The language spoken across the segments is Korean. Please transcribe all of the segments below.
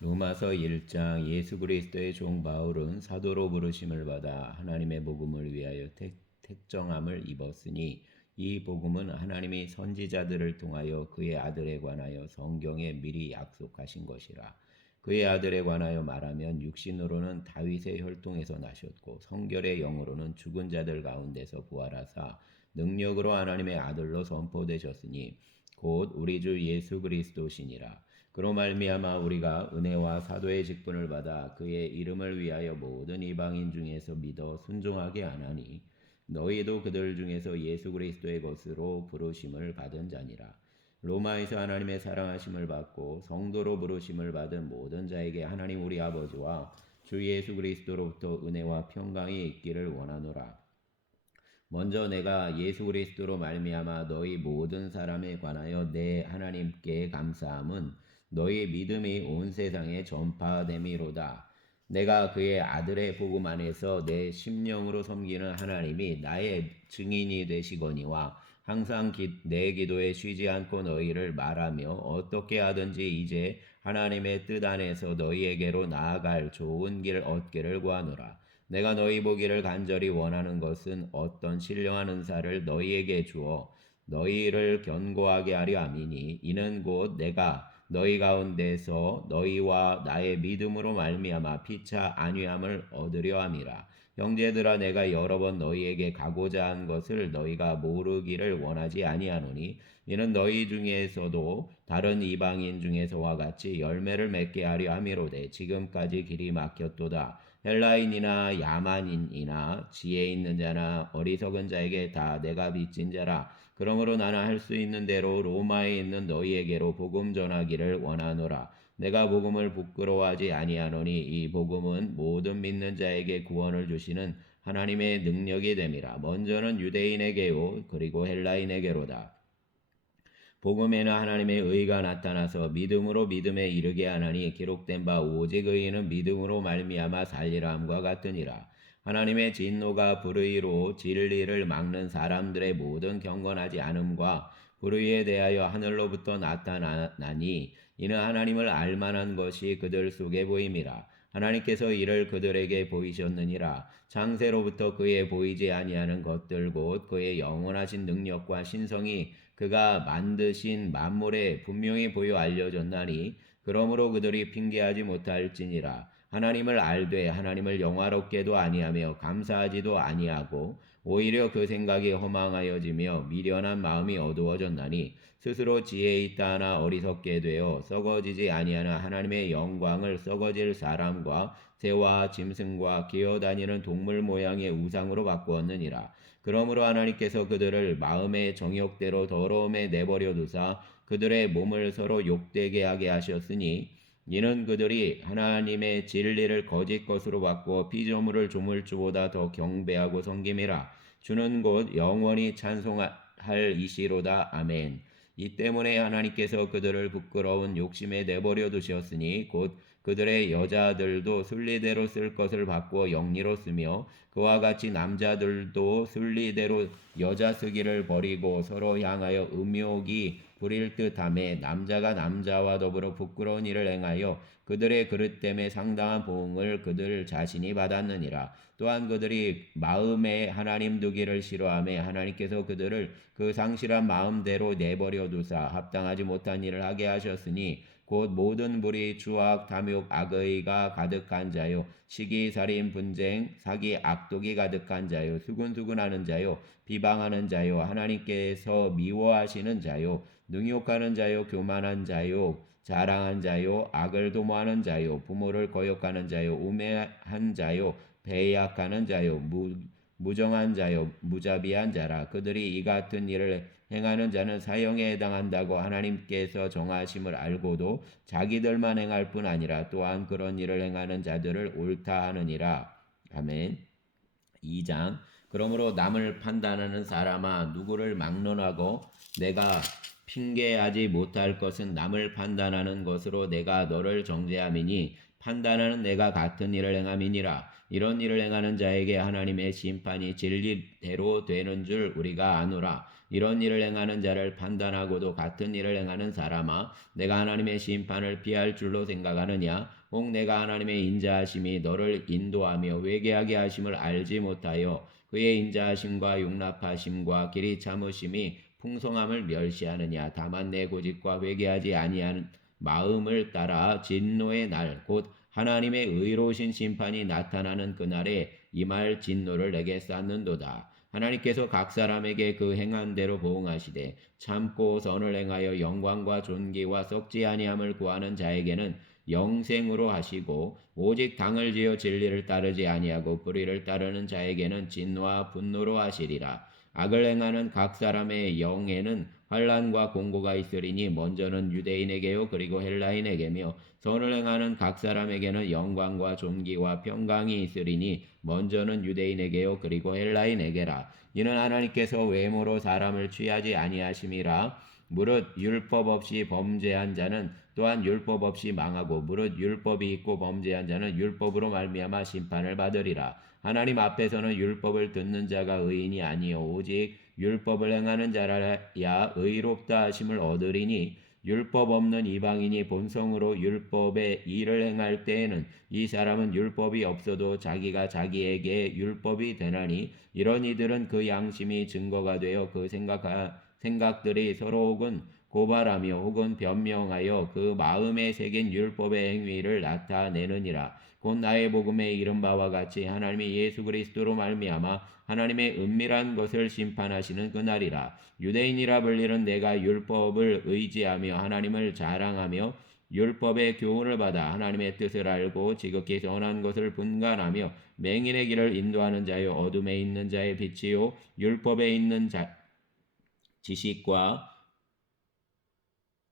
로마서 1장. 예수 그리스도의 종 바울은 사도로 부르심을 받아 하나님의 복음을 위하여 택정함을 입었으니 이 복음은 하나님이 선지자들을 통하여 그의 아들에 관하여 성경에 미리 약속하신 것이라. 그의 아들에 관하여 말하면 육신으로는 다윗의 혈통에서 나셨고 성결의 영으로는 죽은 자들 가운데서 부활하사 능력으로 하나님의 아들로 선포되셨으니 곧 우리 주 예수 그리스도시니라. 그로 말미암아 우리가 은혜와 사도의 직분을 받아 그의 이름을 위하여 모든 이방인 중에서 믿어 순종하게 하나니 너희도 그들 중에서 예수 그리스도의 것으로 부르심을 받은 자니라. 로마에서 하나님의 사랑하심을 받고 성도로 부르심을 받은 모든 자에게 하나님 우리 아버지와 주 예수 그리스도로부터 은혜와 평강이 있기를 원하노라. 먼저 내가 예수 그리스도로 말미암아 너희 모든 사람에 관하여 내 하나님께 감사함은 너희 믿음이 온 세상에 전파됨이로다. 내가 그의 아들의 복음 안에서 내 심령으로 섬기는 하나님이 나의 증인이 되시거니와 항상 내 기도에 쉬지 않고 너희를 말하며 어떻게 하든지 이제 하나님의 뜻 안에서 너희에게로 나아갈 좋은 길 얻기를 구하노라. 내가 너희 보기를 간절히 원하는 것은 어떤 신령한 은사를 너희에게 주어 너희를 견고하게 하려 함이니 이는 곧 내가 너희 가운데서 너희와 나의 믿음으로 말미암아 피차 안위함을 얻으려 함이라. 형제들아, 내가 여러 번 너희에게 가고자 한 것을 너희가 모르기를 원하지 아니하노니 이는 너희 중에서도 다른 이방인 중에서와 같이 열매를 맺게 하려 함이로되 지금까지 길이 막혔도다. 헬라인이나 야만인이나 지혜 있는 자나 어리석은 자에게 다 내가 빚진 자라. 그러므로 나는 할 수 있는 대로 로마에 있는 너희에게로 복음 전하기를 원하노라. 내가 복음을 부끄러워하지 아니하노니 이 복음은 모든 믿는 자에게 구원을 주시는 하나님의 능력이 됨이라. 먼저는 유대인에게요 그리고 헬라인에게로다. 복음에는 하나님의 의가 나타나서 믿음으로 믿음에 이르게 하나니 기록된 바 오직 의인은 믿음으로 말미암아 살리라 함과 같으니라. 하나님의 진노가 불의로 진리를 막는 사람들의 모든 경건하지 않음과 불의에 대하여 하늘로부터 나타나니 이는 하나님을 알만한 것이 그들 속에 보임이라. 하나님께서 이를 그들에게 보이셨느니라. 창세로부터 그의 보이지 아니하는 것들 곧 그의 영원하신 능력과 신성이 그가 만드신 만물에 분명히 보여 알려졌나니 그러므로 그들이 핑계하지 못할지니라. 하나님을 알되 하나님을 영화롭게도 아니하며 감사하지도 아니하고 오히려 그 생각이 허망하여지며 미련한 마음이 어두워졌나니 스스로 지혜 있다 하나 어리석게 되어 썩어지지 아니하는 하나님의 영광을 썩어질 사람과 새와 짐승과 기어다니는 동물 모양의 우상으로 바꾸었느니라. 그러므로 하나님께서 그들을 마음의 정욕대로 더러움에 내버려 두사 그들의 몸을 서로 욕되게 하게 하셨으니 이는 그들이 하나님의 진리를 거짓 것으로 바꾸어 피조물을 조물주보다 더 경배하고 섬김이라. 주는 곧 영원히 찬송할 이시로다. 아멘. 이 때문에 하나님께서 그들을 부끄러운 욕심에 내버려 두셨으니 곧 그들의 여자들도 순리대로 쓸 것을 바꾸어 영리로 쓰며 그와 같이 남자들도 순리대로 여자 쓰기를 버리고 서로 향하여 음욕이 부릴 듯하며 남자가 남자와 더불어 부끄러운 일을 행하여 그들의 그릇 때문에 상당한 보응을 그들 자신이 받았느니라. 또한 그들이 마음에 하나님 두기를 싫어하며 하나님께서 그들을 그 상실한 마음대로 내버려 두사 합당하지 못한 일을 하게 하셨으니 곧 모든 불의 추악 탐욕 악의가 가득한 자요 시기 살인 분쟁 사기 악독이 가득한 자요 수군수군하는 자요 비방하는 자요 하나님께서 미워하시는 자요 능욕하는 자요 교만한 자요 자랑한 자요 악을 도모하는 자요 부모를 거역하는 자요 우매한 자요 배약하는 자요 무정한 자요 무자비한 자라. 그들이 이 같은 일을 행하는 자는 사형에 해당한다고 하나님께서 정하심을 알고도 자기들만 행할 뿐 아니라 또한 그런 일을 행하는 자들을 옳다 하느니라. 아멘. 2장. 그러므로 남을 판단하는 사람아 누구를 막론하고 내가 핑계하지 못할 것은 남을 판단하는 것으로 내가 너를 정죄함이니 판단하는 내가 같은 일을 행함이니라. 이런 일을 행하는 자에게 하나님의 심판이 진리대로 되는 줄 우리가 아노라. 이런 일을 행하는 자를 판단하고도 같은 일을 행하는 사람아, 내가 하나님의 심판을 피할 줄로 생각하느냐? 혹 내가 하나님의 인자하심이 너를 인도하며 회개하게 하심을 알지 못하여 그의 인자하심과 용납하심과 길이 참으심이 풍성함을 멸시하느냐? 다만 내 고집과 회개하지 아니하는 마음을 따라 진노의 날 곧 하나님의 의로우신 심판이 나타나는 그날에 임할 진노를 내게 쌓는도다. 하나님께서 각 사람에게 그 행한 대로 보응하시되 참고 선을 행하여 영광과 존귀와 썩지 아니함을 구하는 자에게는 영생으로 하시고 오직 당을 지어 진리를 따르지 아니하고 불의를 따르는 자에게는 진노와 분노로 하시리라. 악을 행하는 각 사람의 영에는 환난과 공고가 있으리니 먼저는 유대인에게요 그리고 헬라인에게며 선을 행하는 각 사람에게는 영광과 존귀와 평강이 있으리니 먼저는 유대인에게요 그리고 헬라인에게라. 이는 하나님께서 외모로 사람을 취하지 아니하심이라. 무릇 율법 없이 범죄한 자는 또한 율법 없이 망하고 무릇 율법이 있고 범죄한 자는 율법으로 말미암아 심판을 받으리라. 하나님 앞에서는 율법을 듣는 자가 의인이 아니요 오직 율법을 행하는 자라야 의롭다 하심을 얻으리니 율법 없는 이방인이 본성으로 율법의 일을 행할 때에는 이 사람은 율법이 없어도 자기가 자기에게 율법이 되나니 이런 이들은 그 양심이 증거가 되어 그 생각들이 서로 혹은 고발하며 혹은 변명하여 그 마음에 새긴 율법의 행위를 나타내느니라. 곧 나의 복음에 이른 바와 같이 하나님이 예수 그리스도로 말미암아 하나님의 은밀한 것을 심판하시는 그날이라. 유대인이라 불리는 내가 율법을 의지하며 하나님을 자랑하며 율법의 교훈을 받아 하나님의 뜻을 알고 지극히 선한 것을 분간하며 맹인의 길을 인도하는 자요 어둠에 있는 자의 빛이요 율법에 있는 지식과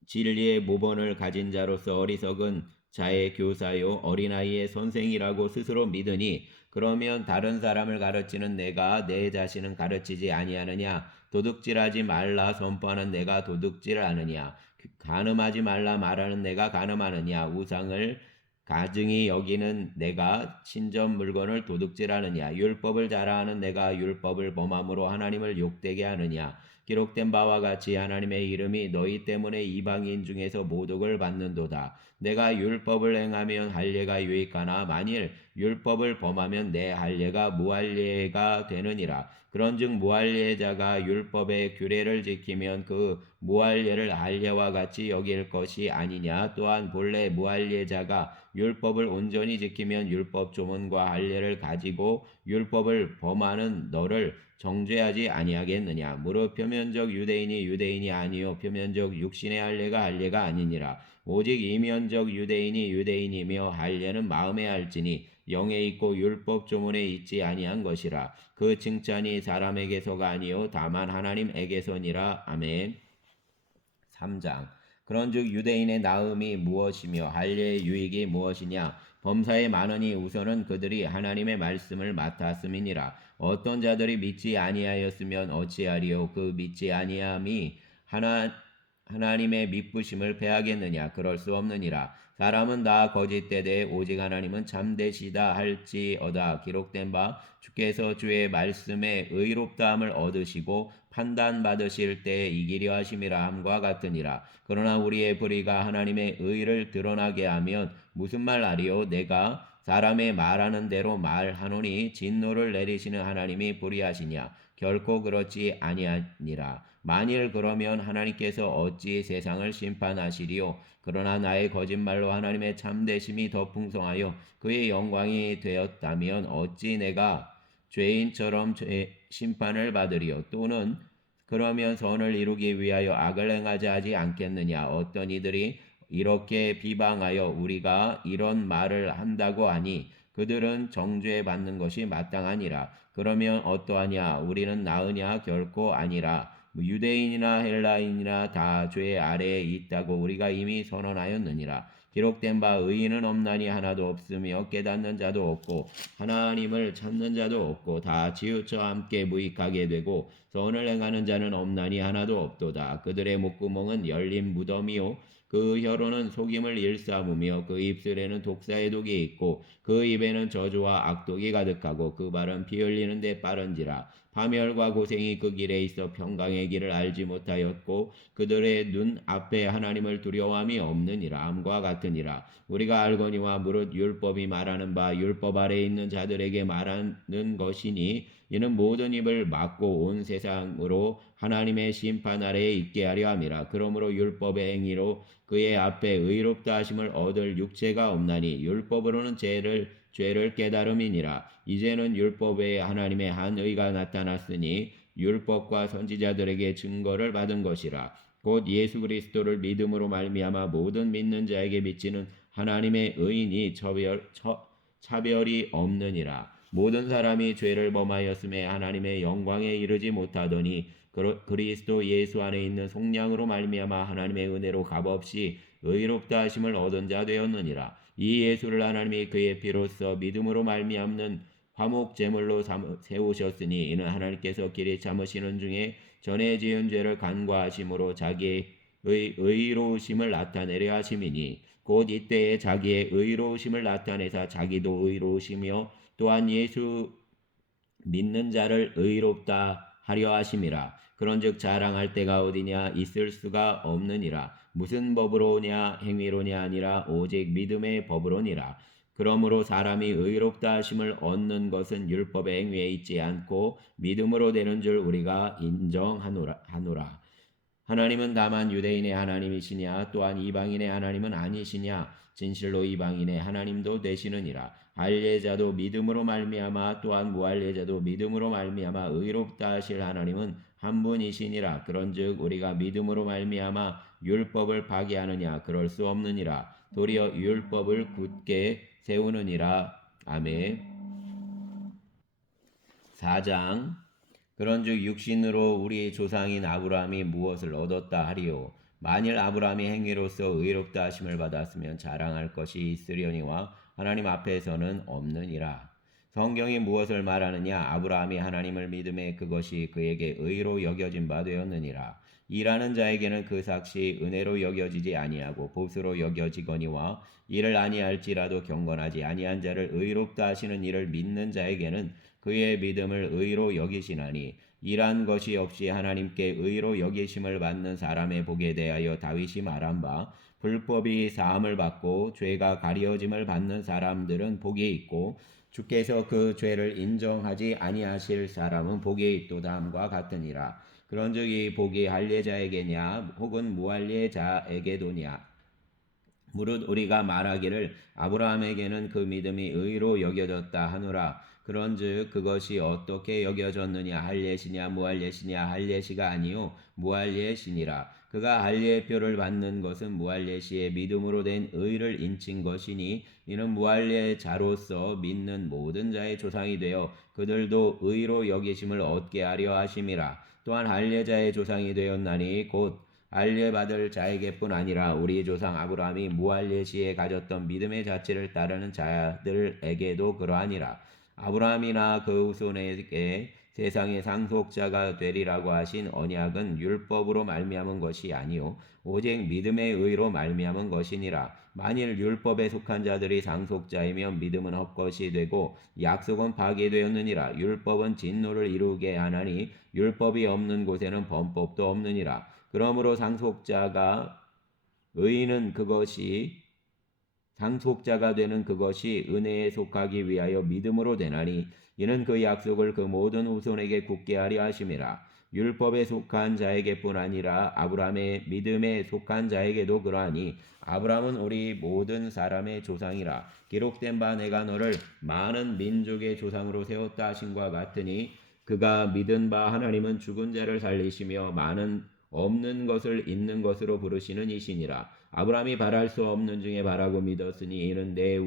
진리의 모본을 가진 자로서 어리석은 자의 교사요 어린아이의 선생이라고 스스로 믿으니 그러면 다른 사람을 가르치는 내가 내 자신은 가르치지 아니하느냐? 도둑질하지 말라 선포하는 내가 도둑질하느냐? 간음하지 말라 말하는 내가 간음하느냐? 우상을 가증히 여기는 내가 신전 물건을 도둑질하느냐? 율법을 자랑하는 내가 율법을 범함으로 하나님을 욕되게 하느냐? 기록된 바와 같이 하나님의 이름이 너희 때문에 이방인 중에서 모독을 받는도다. 내가 율법을 행하면 할례가 유익하나 만일 율법을 범하면 내 할례가 무할례가 되느니라. 그런즉 무할례자가 율법의 규례를 지키면 그 무할례를 할례와 같이 여길 것이 아니냐. 또한 본래 무할례자가 율법을 온전히 지키면 율법 조문과 할례를 가지고 율법을 범하는 너를 정죄하지 아니하겠느냐. 무릇 표면적 유대인이 유대인이 아니요 표면적 육신의 할례가 할례가 아니니라. 오직 이면적 유대인이 유대인이며 할례는 마음에 할지니 영에 있고 율법 조문에 있지 아니한 것이라. 그 칭찬이 사람에게서가 아니요 다만 하나님에게서니라. 아멘. 3장. 그런즉 유대인의 나음이 무엇이며 할례의 유익이 무엇이냐? 범사에 많으니 우선은 그들이 하나님의 말씀을 맡았음이니라. 어떤 자들이 믿지 아니하였으면 어찌하리요? 그 믿지 아니함이 하나님의 믿부심을 패하겠느냐? 그럴 수 없느니라. 사람은 다 거짓되되 오직 하나님은 참되시다 할지어다. 기록된 바 주께서 주의 말씀에 의롭다함을 얻으시고 판단받으실 때에 이기려 하심이라 함과 같으니라. 그러나 우리의 불의가 하나님의 의를 드러나게 하면 무슨 말하리요? 내가 사람의 말하는 대로 말하노니 진노를 내리시는 하나님이 불의하시냐? 결코 그렇지 아니하니라. 만일 그러면 하나님께서 어찌 세상을 심판하시리요? 그러나 나의 거짓말로 하나님의 참되심이 더 풍성하여 그의 영광이 되었다면 어찌 내가 죄인처럼 심판을 받으리요? 또는 그러면 선을 이루기 위하여 악을 행하자 하지 않겠느냐? 어떤 이들이 이렇게 비방하여 우리가 이런 말을 한다고 하니 그들은 정죄받는 것이 마땅하니라. 그러면 어떠하냐? 우리는 나으냐? 결코 아니라. 유대인이나 헬라인이나 다 죄 아래에 있다고 우리가 이미 선언하였느니라. 기록된 바 의인은 없나니 하나도 없으며 깨닫는 자도 없고 하나님을 찾는 자도 없고 다 치우쳐 함께 무익하게 되고 선을 행하는 자는 없나니 하나도 없도다. 그들의 목구멍은 열린 무덤이요 그 혀로는 속임을 일삼으며 그 입술에는 독사의 독이 있고 그 입에는 저주와 악독이 가득하고 그 발은 피 흘리는 데 빠른지라. 파멸과 고생이 그 길에 있어 평강의 길을 알지 못하였고 그들의 눈 앞에 하나님을 두려워함이 없느니라. 암과 같으니라. 우리가 알거니와 무릇 율법이 말하는 바 율법 아래에 있는 자들에게 말하는 것이니 이는 모든 입을 막고 온 세상으로 하나님의 심판 아래에 있게 하려 함이라. 그러므로 율법의 행위로 그의 앞에 의롭다 하심을 얻을 육체가 없나니 율법으로는 죄를 깨달음이니라. 이제는 율법 외에 하나님의 한 의가 나타났으니 율법과 선지자들에게 증거를 받은 것이라. 곧 예수 그리스도를 믿음으로 말미암아 모든 믿는 자에게 미치는 하나님의 의인이 차별이 없느니라. 모든 사람이 죄를 범하였음에 하나님의 영광에 이르지 못하더니 그리스도 예수 안에 있는 속량으로 말미암아 하나님의 은혜로 값없이 의롭다 하심을 얻은 자 되었느니라. 이 예수를 하나님이 그의 피로써 믿음으로 말미암는 화목 제물로 세우셨으니 이는 하나님께서 길에 참으시는 중에 전에 지은 죄를 간과하심으로 자기의 의로우심을 나타내려 하심이니 곧 이때에 자기의 의로우심을 나타내사 자기도 의로우시며 또한 예수 믿는 자를 의롭다 하려 하심이라. 그런즉 자랑할 때가 어디냐 있을 수가 없느니라. 무슨 법으로냐 행위로냐 아니라 오직 믿음의 법으로니라. 그러므로 사람이 의롭다 하심을 얻는 것은 율법의 행위에 있지 않고 믿음으로 되는 줄 우리가 인정하노라. 하나님은 다만 유대인의 하나님이시냐 또한 이방인의 하나님은 아니시냐 진실로 이방인의 하나님도 되시느니라. 할례자도 믿음으로 말미암아 또한 무할례자도 믿음으로 말미암아 의롭다 하실 하나님은 한 분이시니라. 그런즉 우리가 믿음으로 말미암아 율법을 파기하느냐 그럴 수 없느니라. 도리어 율법을 굳게 세우느니라. 아멘. 4장. 그런즉 육신으로 우리 조상인 아브라함이 무엇을 얻었다 하리요. 만일 아브라함이 행위로서 의롭다 하심을 받았으면 자랑할 것이 있으려니와 하나님 앞에서는 없느니라. 성경이 무엇을 말하느냐? 아브라함이 하나님을 믿음에 그것이 그에게 의로 여겨진 바 되었느니라. 일하는 자에게는 그 삭시 은혜로 여겨지지 아니하고 봇으로 여겨지거니와 이를 아니할지라도 경건하지 아니한 자를 의롭다 하시는 이를 믿는 자에게는 그의 믿음을 의로 여기시나니 일한 것이 없이 하나님께 의로 여기심을 받는 사람의 복에 대하여 다윗이 말한 바 불법이 사함을 받고 죄가 가려짐을 받는 사람들은 복이 있고 주께서 그 죄를 인정하지 아니하실 사람은 복이 있도다 함과 같으니라. 그런즉 이 복이 할례자에게냐 혹은 무할례자에게도냐 무릇 우리가 말하기를 아브라함에게는 그 믿음이 의로 여겨졌다 하노라. 그런즉 그것이 어떻게 여겨졌느냐 할례시냐 무할례시냐 할례시가 아니요 무할례시니라. 그가 할례의 표를 받는 것은 무할례시의 믿음으로 된 의를 인친 것이니 이는 무할례자로서 믿는 모든 자의 조상이 되어 그들도 의로 여기심을 얻게 하려 하심이라. 또한 할례자의 조상이 되었나니 곧 할례 받을 자에게뿐 아니라 우리 조상 아브라함이 무할례 시에 가졌던 믿음의 자체를 따르는 자들에게도 그러하니라. 아브라함이나 그 후손에게 세상의 상속자가 되리라고 하신 언약은 율법으로 말미암은 것이 아니요 오직 믿음의 의로 말미암은 것이니라. 만일 율법에 속한 자들이 상속자이면 믿음은 헛것이 되고 약속은 파기되었느니라. 율법은 진노를 이루게 하나니 율법이 없는 곳에는 범법도 없느니라. 그러므로 상속자가 되는 그것이 은혜에 속하기 위하여 믿음으로 되나니 이는 그 약속을 그 모든 후손에게 굳게 하려 하심이라. 율법에 속한 자에게뿐 아니라 아브라함의 믿음에 속한 자에게도 그러하니 아브라함은 우리 모든 사람의 조상이라. 기록된 바 내가 너를 많은 민족의 조상으로 세웠다 하심과 같으니 그가 믿은 바 하나님은 죽은 자를 살리시며 많은 없는 것을 있는 것으로 부르시는 이시니라. 아브라함이 바랄 수 없는 중에 바라고 믿었으니 이는 내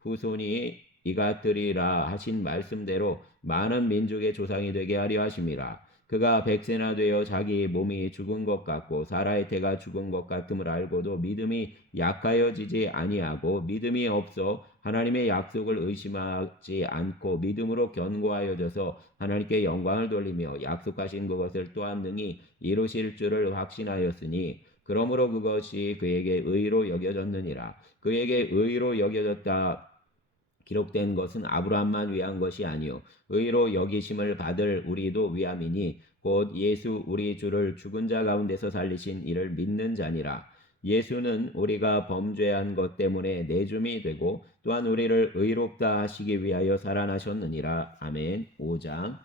후손이 이같으리라 하신 말씀대로 많은 민족의 조상이 되게 하려 하심이라. 그가 100세나 되어 자기 몸이 죽은 것 같고 사라의 태가 죽은 것 같음을 알고도 믿음이 약하여지지 아니하고 믿음이 없어 하나님의 약속을 의심하지 않고 믿음으로 견고하여져서 하나님께 영광을 돌리며 약속하신 그것을 또한 능히 이루실 줄을 확신하였으니 그러므로 그것이 그에게 의로 여겨졌느니라. 그에게 의로 여겨졌다 기록된 것은 아브라함만 위한 것이 아니요 의로 여기심을 받을 우리도 위함이니 곧 예수 우리 주를 죽은 자 가운데서 살리신 이를 믿는 자니라. 예수는 우리가 범죄한 것 때문에 내줌이 되고 또한 우리를 의롭다 하시기 위하여 살아나셨느니라. 아멘. 5장.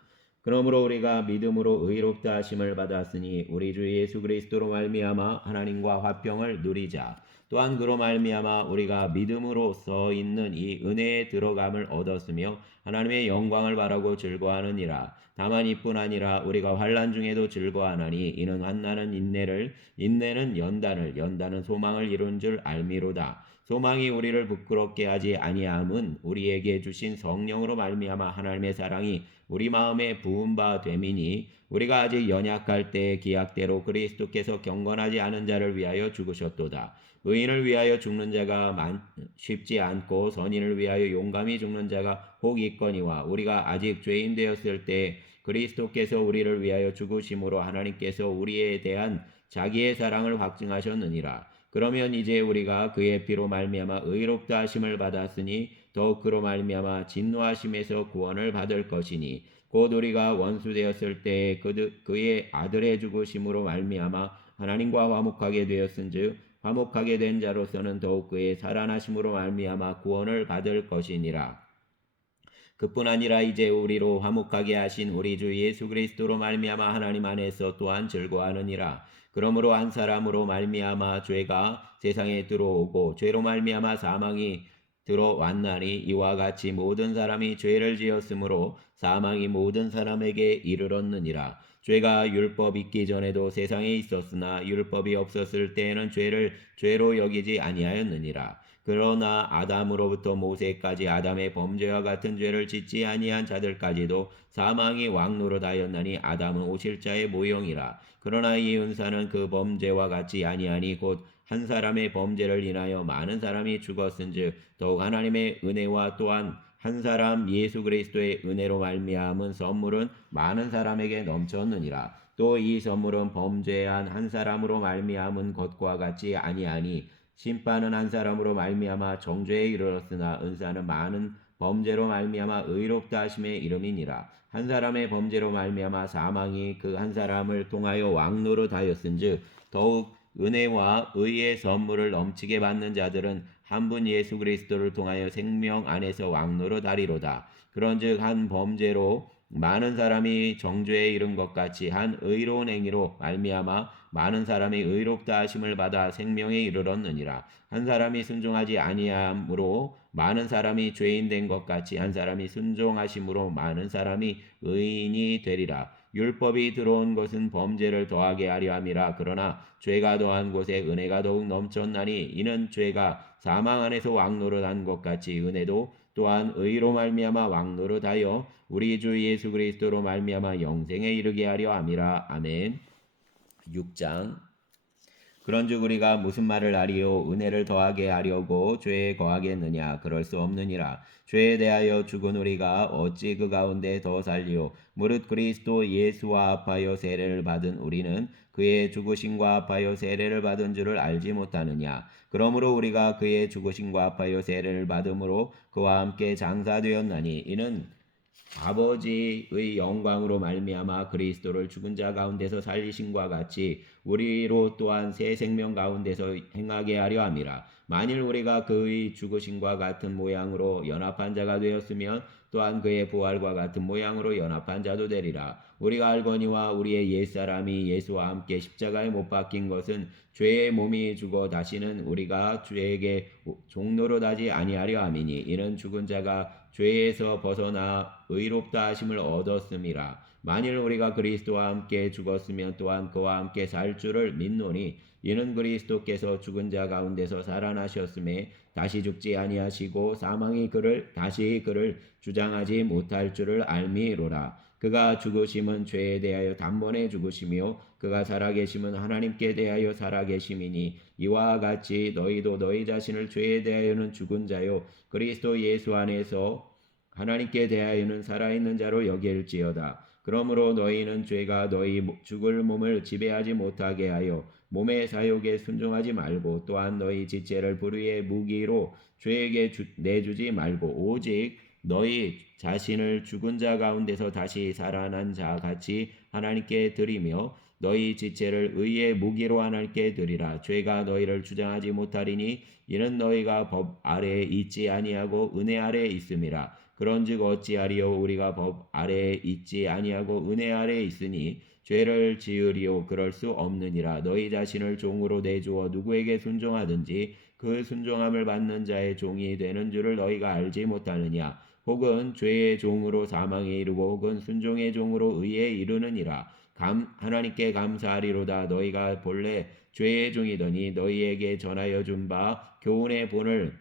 그러므로 우리가 믿음으로 의롭다 하심을 받았으니 우리 주 예수 그리스도로 말미암아 하나님과 화평을 누리자. 또한 그로 말미암아 우리가 믿음으로써 있는 이 은혜에 들어감을 얻었으며 하나님의 영광을 바라고 즐거워하느니라. 다만 이뿐 아니라 우리가 환난 중에도 즐거워하나니 이는 환난은 인내를, 인내는 연단을, 연단은 소망을 이룬 줄 알미로다. 소망이 우리를 부끄럽게 하지 아니함은 우리에게 주신 성령으로 말미암아 하나님의 사랑이 우리 마음에 부은 바 됨이니 우리가 아직 연약할 때의 기약대로 그리스도께서 경건하지 않은 자를 위하여 죽으셨도다. 의인을 위하여 죽는 자가 쉽지 않고 선인을 위하여 용감히 죽는 자가 혹 있거니와 우리가 아직 죄인 되었을 때 그리스도께서 우리를 위하여 죽으심으로 하나님께서 우리에 대한 자기의 사랑을 확증하셨느니라. 그러면 이제 우리가 그의 피로 말미암아 의롭다 하심을 받았으니 더욱 그로 말미암아 진노하심에서 구원을 받을 것이니 곧 우리가 원수 되었을 때 그의 아들의 죽으심으로 말미암아 하나님과 화목하게 되었은즉 화목하게 된 자로서는 더욱 그의 살아나심으로 말미암아 구원을 받을 것이니라. 그뿐 아니라 이제 우리로 화목하게 하신 우리 주 예수 그리스도로 말미암아 하나님 안에서 또한 즐거워하느니라. 그러므로 한 사람으로 말미암아 죄가 세상에 들어오고 죄로 말미암아 사망이 들어왔나니 이와 같이 모든 사람이 죄를 지었으므로 사망이 모든 사람에게 이르렀느니라. 죄가 율법 있기 전에도 세상에 있었으나 율법이 없었을 때에는 죄를 죄로 여기지 아니하였느니라. 그러나 아담으로부터 모세까지 아담의 범죄와 같은 죄를 짓지 아니한 자들까지도 사망이 왕노릇하였나니 아담은 오실자의 모형이라. 그러나 이 은사는 그 범죄와 같지 아니하니 곧 한 사람의 범죄를 인하여 많은 사람이 죽었은즉 더욱 하나님의 은혜와 또한 한 사람 예수 그리스도의 은혜로 말미암은 선물은 많은 사람에게 넘쳤느니라. 또 이 선물은 범죄한 한 사람으로 말미암은 것과 같지 아니하니 심판은 한 사람으로 말미암아 정죄에 이르렀으나 은사는 많은 범죄로 말미암아 의롭다 하심의 이름이니라. 한 사람의 범죄로 말미암아 사망이 그 한 사람을 통하여 왕노릇하였은즉 더욱 은혜와 의의 선물을 넘치게 받는 자들은 한 분 예수 그리스도를 통하여 생명 안에서 왕노릇하리로다. 그런즉 한 범죄로 많은 사람이 정죄에 이른 것 같이 한 의로운 행위로 말미암아 많은 사람이 의롭다 하심을 받아 생명에 이르렀느니라. 한 사람이 순종하지 아니함으로 많은 사람이 죄인 된 것 같이 한 사람이 순종하심으로 많은 사람이 의인이 되리라. 율법이 들어온 것은 범죄를 더하게 하려 함이라. 그러나 죄가 더한 곳에 은혜가 더욱 넘쳤나니 이는 죄가 사망 안에서 왕노릇한 것 같이 은혜도 또한 의로 말미암아 왕노릇하여 우리 주 예수 그리스도로 말미암아 영생에 이르게 하려 함이라. 아멘. 6장. 그런즉 우리가 무슨 말을 하리요? 은혜를 더하게 하려고 죄에 거하겠느냐? 그럴 수 없느니라. 죄에 대하여 죽은 우리가 어찌 그 가운데 더 살리요? 무릇 그리스도 예수와 합하여 세례를 받은 우리는 그의 죽으심과 합하여 세례를 받은 줄을 알지 못하느냐? 그러므로 우리가 그의 죽으심과 합하여 세례를 받음으로 그와 함께 장사되었나니 이는 아버지의 영광으로 말미암아 그리스도를 죽은 자 가운데서 살리심과 같이 우리로 또한 새 생명 가운데서 행하게 하려 함이라. 만일 우리가 그의 죽으심과 같은 모양으로 연합한 자가 되었으면 또한 그의 부활과 같은 모양으로 연합한 자도 되리라. 우리가 알거니와 우리의 옛사람이 예수와 함께 십자가에 못 박힌 것은 죄의 몸이 죽어 다시는 우리가 죄에게 종노릇하지 아니하려 함이니 이는 죽은 자가 죄에서 벗어나 의롭다 하심을 얻었음이라. 만일 우리가 그리스도와 함께 죽었으면 또한 그와 함께 살 줄을 믿노니 이는 그리스도께서 죽은 자 가운데서 살아나셨음에 다시 죽지 아니하시고 사망이 다시 그를 주장하지 못할 줄을 알미로라. 그가 죽으심은 죄에 대하여 단번에 죽으시며 그가 살아계심은 하나님께 대하여 살아계심이니 이와 같이 너희도 너희 자신을 죄에 대하여는 죽은 자요 그리스도 예수 안에서 하나님께 대하여는 살아있는 자로 여길지어다. 그러므로 너희는 죄가 너희 죽을 몸을 지배하지 못하게 하여 몸의 사욕에 순종하지 말고 또한 너희 지체를 불의의 무기로 죄에게 내주지 말고 오직 너희 자신을 죽은 자 가운데서 다시 살아난 자 같이 하나님께 드리며 너희 지체를 의의 무기로 하나님께 드리라. 죄가 너희를 주장하지 못하리니 이는 너희가 법 아래에 있지 아니하고 은혜 아래에 있음이라. 그런즉 어찌하리요 우리가 법 아래에 있지 아니하고 은혜 아래에 있으니 죄를 지으리요 그럴 수 없느니라. 너희 자신을 종으로 내주어 누구에게 순종하든지 그 순종함을 받는 자의 종이 되는 줄을 너희가 알지 못하느냐. 혹은 죄의 종으로 사망에 이르고 혹은 순종의 종으로 의에 이르느니라. 하나님께 감사하리로다. 너희가 본래 죄의 종이더니 너희에게 전하여 준 바 교훈의 본을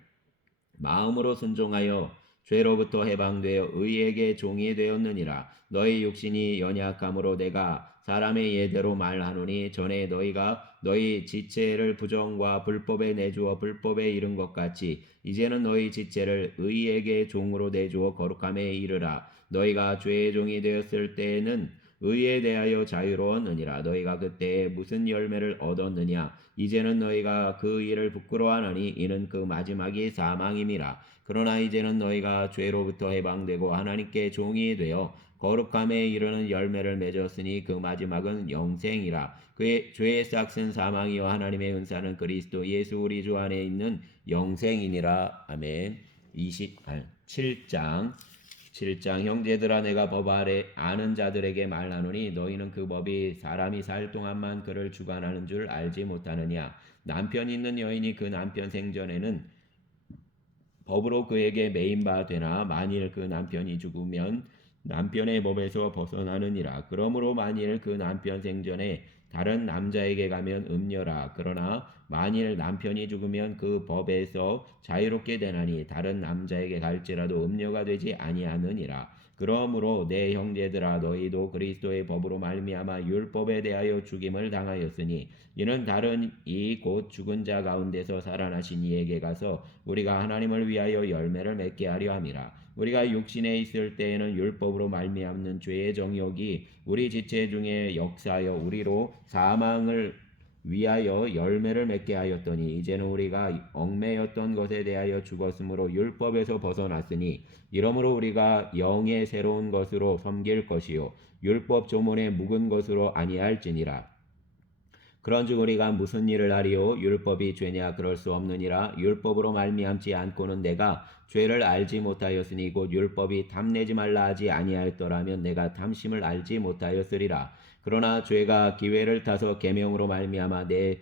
마음으로 순종하여 죄로부터 해방되어 의에게 종이 되었느니라. 너희 육신이 연약함으로 내가 사람의 예대로 말하노니 전에 너희가 너희 지체를 부정과 불법에 내주어 불법에 이른 것 같이 이제는 너희 지체를 의에게 종으로 내주어 거룩함에 이르라. 너희가 죄의 종이 되었을 때에는 의에 대하여 자유로웠느니라. 너희가 그때에 무슨 열매를 얻었느냐? 이제는 너희가 그 일을 부끄러워하느니 이는 그 마지막이 사망임이라. 그러나 이제는 너희가 죄로부터 해방되고 하나님께 종이 되어 거룩함에 이르는 열매를 맺었으니 그 마지막은 영생이라. 그의 죄의 싹은 사망이요 하나님의 은사는 그리스도 예수 우리 주 안에 있는 영생이니라. 아멘. 7장 형제들아 내가 법 아래 아는 자들에게 말하노니 너희는 그 법이 사람이 살 동안만 그를 주관하는 줄 알지 못하느냐. 남편 있는 여인이 그 남편 생전에는 법으로 그에게 매인 바 되나 만일 그 남편이 죽으면 남편의 법에서 벗어나느니라. 그러므로 만일 그 남편 생전에 다른 남자에게 가면 음녀라. 그러나 만일 남편이 죽으면 그 법에서 자유롭게 되나니 다른 남자에게 갈지라도 음녀가 되지 아니하느니라. 그러므로 내 형제들아 너희도 그리스도의 법으로 말미암아 율법에 대하여 죽임을 당하였으니 이는 다른 이 곧 죽은 자 가운데서 살아나신 이에게 가서 우리가 하나님을 위하여 열매를 맺게 하려 함이라. 우리가 육신에 있을 때에는 율법으로 말미암는 죄의 정욕이 우리 지체 중에 역사하여 우리로 사망을 위하여 열매를 맺게 하였더니 이제는 우리가 얽매였던 것에 대하여 죽었으므로 율법에서 벗어났으니 이러므로 우리가 영의 새로운 것으로 섬길 것이요 율법 조문의 묵은 것으로 아니할지니라. 그런즉 우리가 무슨 일을 하리요? 율법이 죄냐? 그럴 수 없느니라. 율법으로 말미암지 않고는 내가 죄를 알지 못하였으니 곧 율법이 탐내지 말라 하지 아니하였더라면 내가 탐심을 알지 못하였으리라. 그러나 죄가 기회를 타서 계명으로 말미암아 내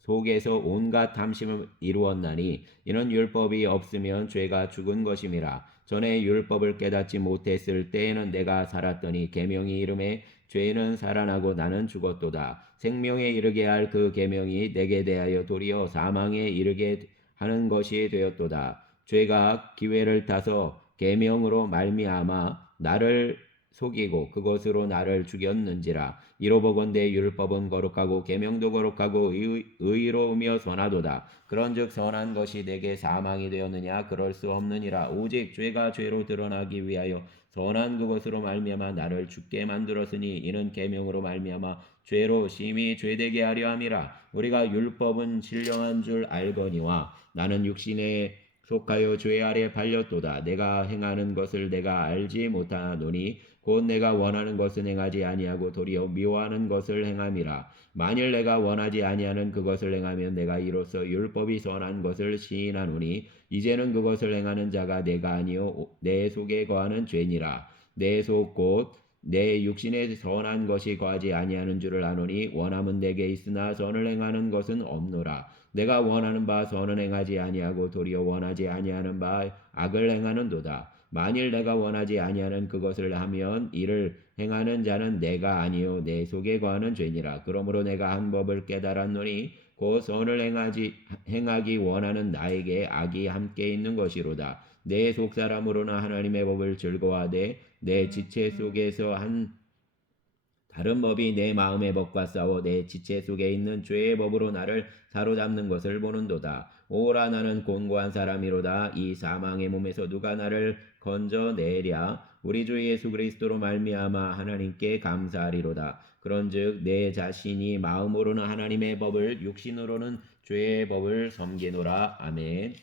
속에서 온갖 탐심을 이루었나니 이는 율법이 없으면 죄가 죽은 것임이라. 전에 율법을 깨닫지 못했을 때에는 내가 살았더니 계명이 이름에 죄는 살아나고 나는 죽었도다. 생명에 이르게 할 그 계명이 내게 대하여 도리어 사망에 이르게 하는 것이 되었도다. 죄가 기회를 타서 계명으로 말미암아 나를 속이고 그것으로 나를 죽였는지라. 이로 보건대 율법은 거룩하고 계명도 거룩하고 의로우며 선하도다. 그런즉 선한 것이 내게 사망이 되었느냐? 그럴 수 없느니라. 오직 죄가 죄로 드러나기 위하여 선한 그것으로 말미암아 나를 죽게 만들었으니 이는 계명으로 말미암아 죄로 심히 죄되게 하려 함이라. 우리가 율법은 신령한 줄 알거니와 나는 육신에 속하여 죄 아래 팔렸도다. 내가 행하는 것을 내가 알지 못하노니 곧 내가 원하는 것은 행하지 아니하고 도리어 미워하는 것을 행함이라. 만일 내가 원하지 아니하는 그것을 행하면 내가 이로써 율법이 선한 것을 시인하노니 이제는 그것을 행하는 자가 내가 아니요 내 속에 거하는 죄니라. 내 속 곧 내 육신에 선한 것이 거하지 아니하는 줄을 아노니 원함은 내게 있으나 선을 행하는 것은 없노라. 내가 원하는 바 선은 행하지 아니하고 도리어 원하지 아니하는 바 악을 행하는도다. 만일 내가 원하지 아니하는 그것을 하면 이를 행하는 자는 내가 아니요 내 속에 거하는 죄니라. 그러므로 내가 한 법을 깨달았노니 곧 선을 행하기 원하는 나에게 악이 함께 있는 것이로다. 내 속사람으로는 하나님의 법을 즐거워하되 내 지체 속에서 한 다른 법이 내 마음의 법과 싸워 내 지체 속에 있는 죄의 법으로 나를 사로잡는 것을 보는도다. 오라 나는 곤고한 사람이로다. 이 사망의 몸에서 누가 나를 건져내랴. 우리 주 예수 그리스도로 말미암아 하나님께 감사하리로다. 그런즉 내 자신이 마음으로는 하나님의 법을 육신으로는 죄의 법을 섬기노라. 아멘.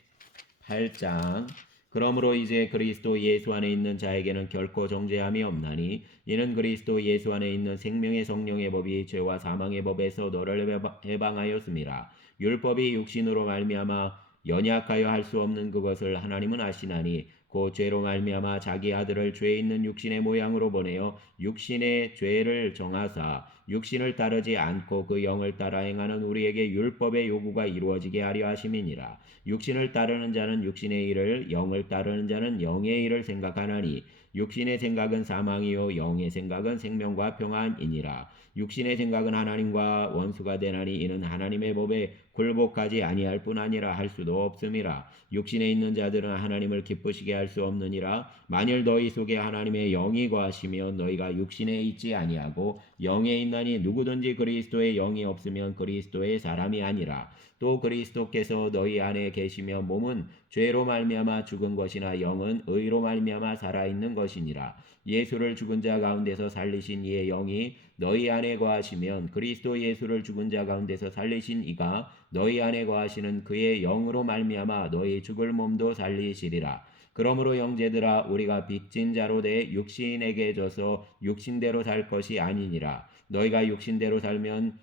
8장. 그러므로 이제 그리스도 예수 안에 있는 자에게는 결코 정죄함이 없나니 이는 그리스도 예수 안에 있는 생명의 성령의 법이 죄와 사망의 법에서 너를 해방하였음이라. 율법이 육신으로 말미암아 연약하여 할 수 없는 그것을 하나님은 아시나니 그 죄로 말미암아 자기 아들을 죄 있는 육신의 모양으로 보내어 육신의 죄를 정하사 육신을 따르지 않고 그 영을 따라 행하는 우리에게 율법의 요구가 이루어지게 하려 하심이니라. 육신을 따르는 자는 육신의 일을, 영을 따르는 자는 영의 일을 생각하나니 육신의 생각은 사망이요 영의 생각은 생명과 평안이니라. 육신의 생각은 하나님과 원수가 되나니 이는 하나님의 법에 굴복하지 아니할 뿐 아니라 할 수도 없음이라. 육신에 있는 자들은 하나님을 기쁘시게 할 수 없느니라. 만일 너희 속에 하나님의 영이 거하시면 너희가 육신에 있지 아니하고 영에 있나니 누구든지 그리스도의 영이 없으면 그리스도의 사람이 아니라. 또 그리스도께서 너희 안에 계시며 몸은 죄로 말미암아 죽은 것이나 영은 의로 말미암아 살아있는 것이니라. 예수를 죽은 자 가운데서 살리신 이의 영이 너희 안에 거하시면 그리스도 예수를 죽은 자 가운데서 살리신 이가 너희 안에 거하시는 그의 영으로 말미암아 너희 죽을 몸도 살리시리라. 그러므로 형제들아 우리가 빚진 자로 돼 육신에게 져서 육신대로 살 것이 아니니라. 너희가 육신대로 살면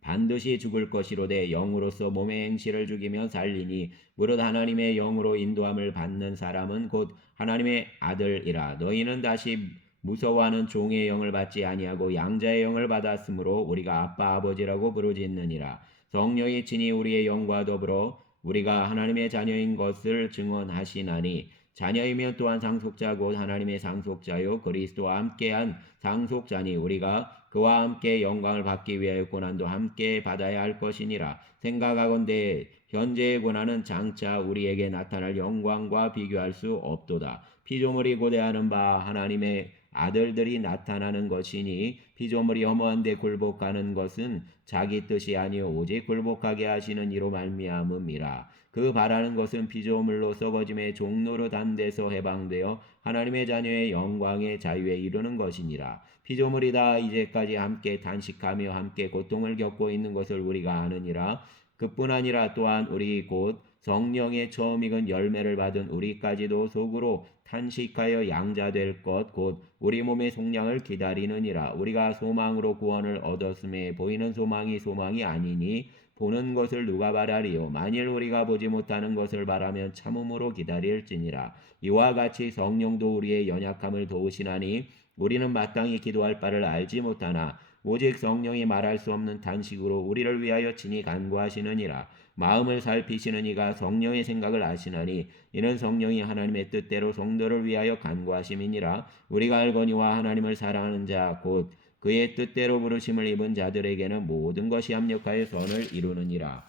반드시 죽을 것이로되 영으로서 몸의 행실을 죽이며 살리니 무릇 하나님의 영으로 인도함을 받는 사람은 곧 하나님의 아들이라. 너희는 다시 무서워하는 종의 영을 받지 아니하고 양자의 영을 받았으므로 우리가 아빠 아버지라고 부르짖느니라. 성령이 친히 우리의 영과 더불어 우리가 하나님의 자녀인 것을 증언하시나니 자녀이면 또한 상속자 곧 하나님의 상속자요 그리스도와 함께한 상속자니 우리가 그와 함께 영광을 받기 위하여 고난도 함께 받아야 할 것이니라. 생각하건대 현재의 고난은 장차 우리에게 나타날 영광과 비교할 수 없도다. 피조물이 고대하는 바 하나님의 아들들이 나타나는 것이니 피조물이 허무한 데 굴복하는 것은 자기 뜻이 아니요 오직 굴복하게 하시는 이로 말미암음이라. 그 바라는 것은 피조물로 썩어짐의 종로로 단 데서 해방되어 하나님의 자녀의 영광의 자유에 이르는 것이니라. 피조물이 다 이제까지 함께 단식하며 함께 고통을 겪고 있는 것을 우리가 아느니라. 그뿐 아니라 또한 우리 곧 성령의 처음 익은 열매를 받은 우리까지도 속으로 탄식하여 양자될 것 곧 우리 몸의 속량을 기다리느니라. 우리가 소망으로 구원을 얻었음에 보이는 소망이 아니니 보는 것을 누가 바라리요. 만일 우리가 보지 못하는 것을 바라면 참음으로 기다릴지니라. 이와 같이 성령도 우리의 연약함을 도우시나니 우리는 마땅히 기도할 바를 알지 못하나 오직 성령이 말할 수 없는 탄식으로 우리를 위하여 친히 간구하시느니라. 마음을 살피시는 이가 성령의 생각을 아시나니 이는 성령이 하나님의 뜻대로 성도를 위하여 간구하심이니라. 우리가 알거니와 하나님을 사랑하는 자 곧 그의 뜻대로 부르심을 입은 자들에게는 모든 것이 합력하여 선을 이루느니라.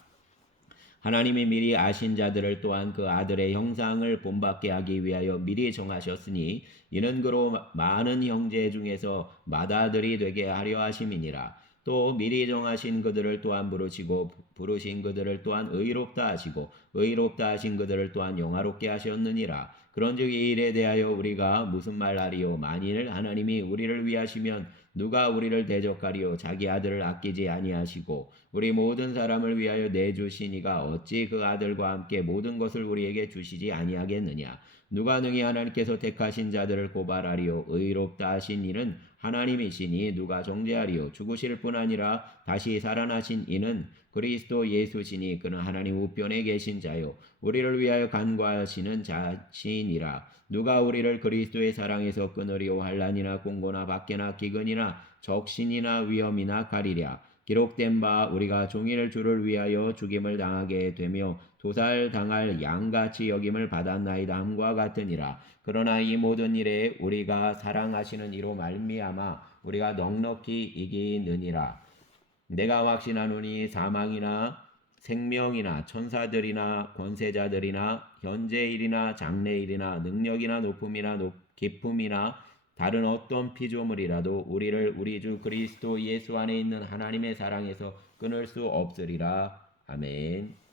하나님이 미리 아신 자들을 또한 그 아들의 형상을 본받게 하기 위하여 미리 정하셨으니 이는 그로 많은 형제 중에서 맏아들이 되게 하려 하심이니라. 또 미리 정하신 그들을 또한 부르시고 부르신 그들을 또한 의롭다 하시고 의롭다 하신 그들을 또한 영화롭게 하셨느니라. 그런즉 이 일에 대하여 우리가 무슨 말하리요? 만일 하나님이 우리를 위하시면 누가 우리를 대적하리요? 자기 아들을 아끼지 아니하시고 우리 모든 사람을 위하여 내주신 이가 어찌 그 아들과 함께 모든 것을 우리에게 주시지 아니하겠느냐. 누가 능히 하나님께서 택하신 자들을 고발하리요. 의롭다 하신 이는 하나님이시니 누가 정죄하리요. 죽으실 뿐 아니라 다시 살아나신 이는 그리스도 예수시니 그는 하나님 우편에 계신 자요 우리를 위하여 간구하시는 자신이라. 누가 우리를 그리스도의 사랑에서 끊으리요. 환난이나 공고나 박해나 기근이나 적신이나 위험이나 가리랴. 기록된 바 우리가 종일 주를 위하여 죽임을 당하게 되며 도살당할 양같이 여김을 받았나이다 함과 같으니라. 그러나 이 모든 일에 우리가 사랑하시는 이로 말미암아 우리가 넉넉히 이기느니라. 내가 확신하노니 사망이나 생명이나 천사들이나 권세자들이나 현재일이나 장래일이나 능력이나 높음이나 깊음이나 다른 어떤 피조물이라도 우리를 우리 주 그리스도 예수 안에 있는 하나님의 사랑에서 끊을 수 없으리라. 아멘.